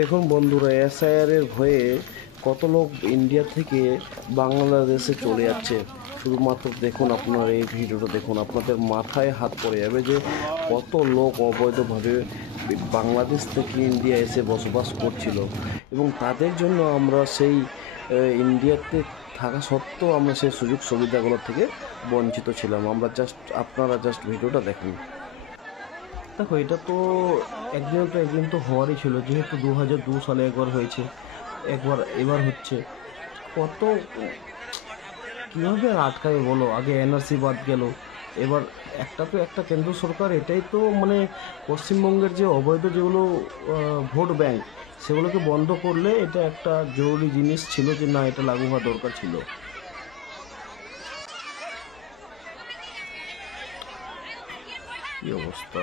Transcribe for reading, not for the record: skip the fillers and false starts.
দেখুন বন্ধুরা, এসআইআর এর ভয়ে কত লোক ইন্ডিয়া থেকে বাংলাদেশে চলে যাচ্ছে। শুধুমাত্র দেখুন, আপনার এই ভিডিওটা দেখুন, আপনাদের মাথায় হাত পড়ে যাবে যে কত লোক অবৈধভাবে বাংলাদেশ থেকে ইন্ডিয়া এসে বসবাস করছিল, এবং তাদের জন্য আমরা সেই ইন্ডিয়াতে থাকা সত্ত্বেও আমরা সেই সুযোগ সুবিধাগুলো থেকে বঞ্চিত ছিলাম। আপনারা জাস্ট ভিডিওটা দেখুন। দেখো, এটা তো একদিন তো হওয়ারই ছিল, যেহেতু 2002 সালে একবার হয়েছে, এবার হচ্ছে। কত কীভাবে আর আটকাবে বলো? আগে এনআরসি বাদ গেল, এবার একটা কেন্দ্র সরকার, এটাই তো মানে পশ্চিমবঙ্গের যে অবৈধ যেগুলো ভোট ব্যাংক, সেগুলোকে বন্ধ করলে এটা একটা জরুরি জিনিস ছিল, যে না, এটা লাগু হওয়া দরকার ছিল। কি অবস্থা!